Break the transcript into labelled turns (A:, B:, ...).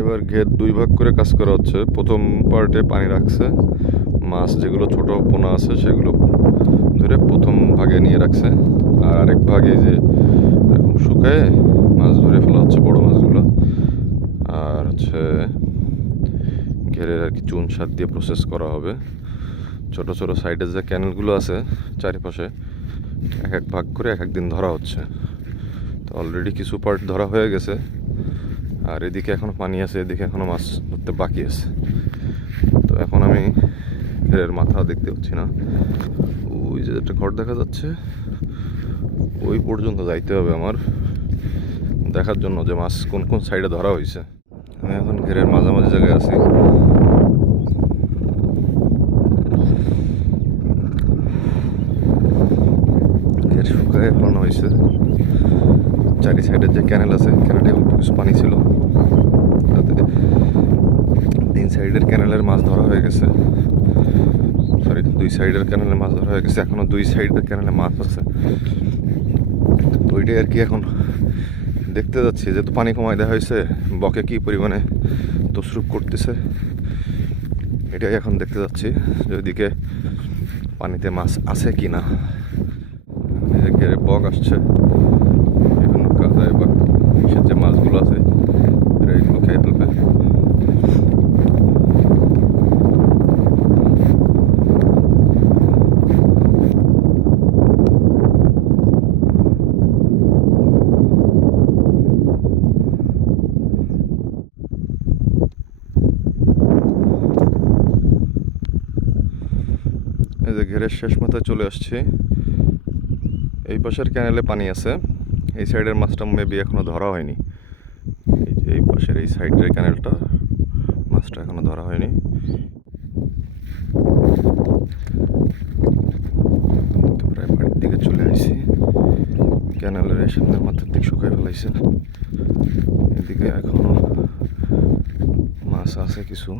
A: এবার ঘের দুই ভাগ করে কাজ করা হচ্ছে। প্রথম পার্টে পানি রাখছে, মাছ যেগুলো ছোট পোনা আছে সেগুলো ধরে প্রথম ভাগে নিয়ে রাখছে। আর আরেক ভাগে যে এরকম শুকায় মাছ ধরে ফেলা হচ্ছে বড় মাছগুলো। আর হচ্ছে ঘেরের আর কি চুন সার দিয়ে প্রসেস করা হবে। ছোট ছোট সাইডে যে ক্যানেলগুলো আছে চারিপাশে এক এক ভাগ করে এক এক দিন ধরা হচ্ছে। তো অলরেডি কিছু পার্ট ধরা হয়ে গেছে। আর এদিকে এখনও পানি আছে, এদিকে এখনও মাছ ধরতে বাকি আছে। তো এখন আমি ঘেরের মাথা দেখতে পাচ্ছি না। ওই যে একটা ঘর দেখা যাচ্ছে, ওই পর্যন্ত যাইতে হবে আমার, দেখার জন্য যে মাছ কোন কোন সাইডে ধরা হয়েছে। আমি এখন ঘেরের মাঝামাঝি জায়গায় আছি। ঘের শুকায় ফেলানো হয়েছে। চারি সাইডের যে ক্যানেল আছে ক্যানেলে অল্প কিছু পানি ছিল। তাতে তিন সাইডের ক্যানেলের মাছ ধরা হয়ে গেছে। সরি দুই সাইডের ক্যানেলে মাছ ধরা হয়ে গেছে। এখনও দুই সাইডের ক্যানেলে মাছ আছে। ওইটাই আর কি এখন। দেখতে যাচ্ছি, যেহেতু পানি কমায় দেওয়া হয়েছে, বকে কি পরিমাণে তসরুপ করতেছে, এটাই এখন দেখতে যাচ্ছি ওইদিকে পানিতে মাছ আছে কি না বক আসছে। যে ঘেরের শেষ মাথায় চলে আসছি, এই পাশের ক্যানেলে পানি আছে। এই সাইডের মাছটা মেবি এখনও ধরা হয়নি। এই পাশের এই সাইডের ক্যানেলটা মাছটা এখনও ধরা হয়নি। প্রায় বাড়ির দিকে চলে আসছি ক্যানেলের এই সামনের মাথার দিক শুকাই ফেলাইছে। এদিকে এখনও মাছ আছে কিছু।